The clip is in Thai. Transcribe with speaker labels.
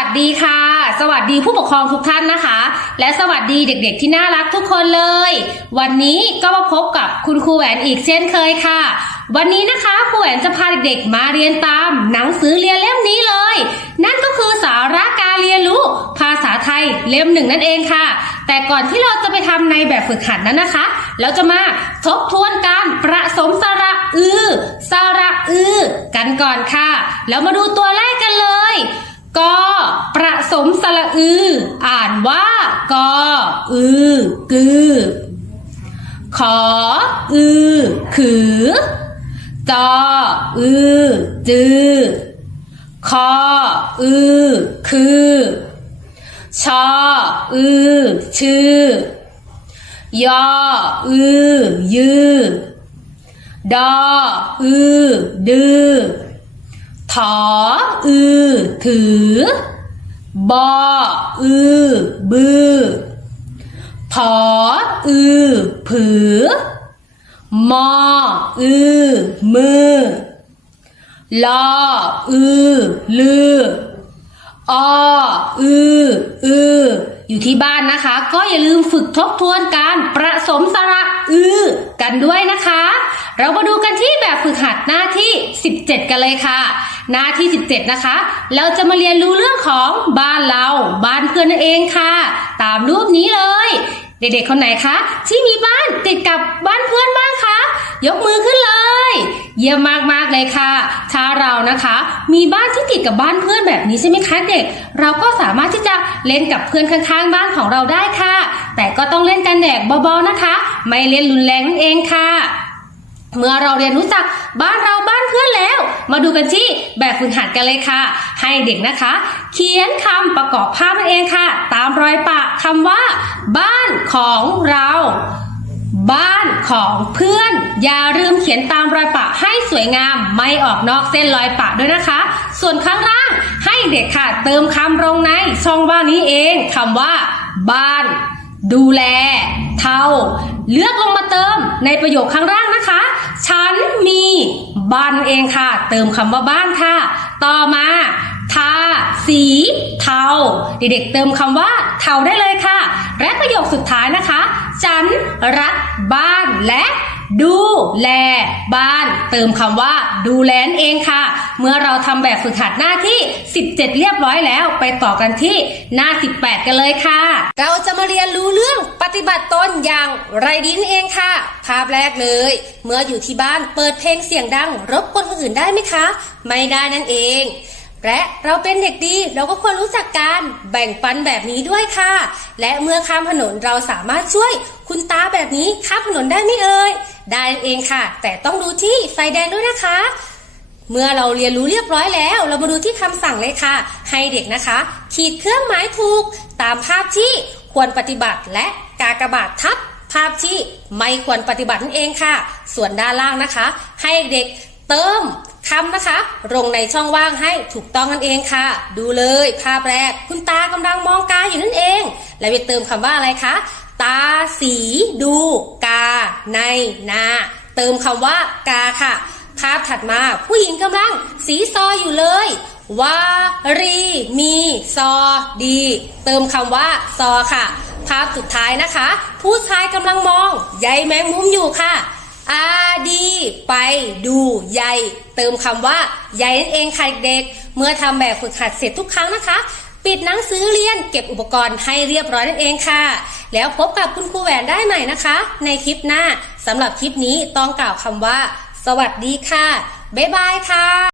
Speaker 1: สวัสดีค่ะ สวัสดีผู้ปกครองทุกท่านนะคะ และสวัสดีเด็กๆที่น่ารักทุกคนเลย วันนี้ก็มาพบกับคุณครูแหวนอีกเช่นเคยค่ะ วันนี้นะคะครูแหวนจะพาเด็กๆมาเรียนตาม หนังสือเรียนเล่มนี้เลย นั่นก็คือสาระการเรียนรู้ ภาษาไทยเล่มหนึ่งนั่นเองค่ะ แต่ก่อนที่เราจะไปทำในแบบฝึกหัดนั้นนะคะ เราจะมาทบทวนการประสมสระอือสระอือกันก่อนค่ะแล้วมาดูตัวแรกกันเลย กอประสมสระอือ อ่านว่ากออือกือขออือ ขือ จออือ จือ คออือ คือชออือ ชื่อ ยออือ ยือ ดออือ ดือ ถออือ ถือ บออือ บือผออือ ผือ มออือ มือลออือ ลือออือ อือ อยู่ที่บ้านนะคะ ก็อย่าลืมฝึกทบทวนการประสมสระอือ กันด้วยนะคะ เรามาดูกันที่แบบฝึกหัดหน้าที่ 17 กันเลยค่ะ หน้าที่ 17 นะคะ เราจะมาเรียนรู้เรื่องของบ้านเราบ้านเพื่อนนั่นเองค่ะ ตามรูปนี้เลย เด็กๆคนไหนคะที่มีบ้านติดกับบ้านเพื่อนบ้างคะยกมือขึ้นเลย เยี่ยมมากๆเลยค่ะ ถ้าเรานะคะ มีบ้านที่ติดกับบ้านเพื่อนแบบนี้ใช่ไหมคะเด็ก เราก็สามารถที่จะเล่นกับเพื่อนข้างๆ บ้านของเราได้ค่ะ แต่ก็ต้องเล่นกันแดกเบาๆนะคะ ไม่เล่นรุนแรงนั่นเองค่ะ เมื่อเราเรียนรู้จักบ้านเรา เพื่อนแล้ว มาดูกันที่แบบฝึกหัดกันเลยค่ะ ให้เด็กนะคะ เขียนคำประกอบภาพนั่นเองค่ะ ตามรอยปะคำว่า บ้านของเรา บ้านของเพื่อน อย่าลืมเขียนตามรอยปะให้สวยงามไม่ออกนอกเส้นรอยปะด้วยนะคะ ส่วนข้างล่างให้เด็กค่ะ เติมคำลงในช่องว่างนี้เองคำว่า บ้าน ดูแล เท่า เลือกลงมาเติมในประโยคข้างล่างนะคะ ฉันมี บ้านเองค่ะ เติมคำว่าบ้านค่ะ ต่อมาทาสีเทาเด็กๆเติมคำว่าเทาได้เลยค่ะ และประโยคสุดท้ายนะคะ ฉันรักบ้านและดูแลบ้าน เติมคำว่าดูแลนเองค่ะ เมื่อเราทำแบบฝึกหัดหน้าที่ 17 เรียบร้อยแล้ว ไปต่อกันที่หน้า 18 กันเลยค่ะ เราจะมาเรียนรู้เรื่อง ฏิบัติตนอย่างไรดีนั่นเองค่ะ ภาพแรกเลย เมื่ออยู่ที่บ้านเปิดเพลงเสียงดัง รบกวนคนอื่นได้ไหมคะ ไม่ได้นั่นเอง และเราเป็นเด็กดีเราก็ควรรู้จักการแบ่งปันแบบนี้ด้วยค่ะ และเมื่อข้ามถนนเราสามารถช่วยคุณตาแบบนี้ข้ามถนนได้ไหมเอ่ยได้เองค่ะ แต่ต้องดูที่ไฟแดงด้วยนะคะเมื่อเราเรียนรู้เรียบร้อยแล้ว เรามาดูที่คำสั่งเลยค่ะ ให้เด็กนะคะ ขีดเครื่องหมายถูก ตามภาพที่ควรปฏิบัติและ กากบาททับภาพที่ไม่ควรปฏิบัตินั่นเองค่ะ ส่วนด้านล่างนะคะ ให้เด็กเติมคำนะคะ ลงในช่องว่างให้ถูกต้องนั่นเองค่ะ ดูเลยภาพแรก คุณตากำลังมองกาอยู่นั่นเอง และไปเติมคำว่าอะไรคะ ตาสีดูกา ในนา เติมคำว่ากาค่ะ ภาพถัดมาผู้หญิงกำลังสีซออยู่เลยวารีมี ซอ ดี เติมคำว่า ซอค่ะ ภาพสุดท้ายนะคะ ผู้ชายกำลังมองใยแมงมุมอยู่ค่ะอาดีไปดูใยเติมคำว่าใยนั่นเองค่ะเด็กๆเมื่อทำแบบฝึกหัดเสร็จทุกครั้งนะคะ ปิดหนังสือเรียนเก็บอุปกรณ์ให้เรียบร้อยนั่นเองค่ะ แล้วพบกับคุณครูแหวนได้ใหม่นะคะ ในคลิปหน้าสำหรับคลิปนี้ต้องกล่าวคำว่า สวัสดีค่ะ บ๊ายบายค่ะ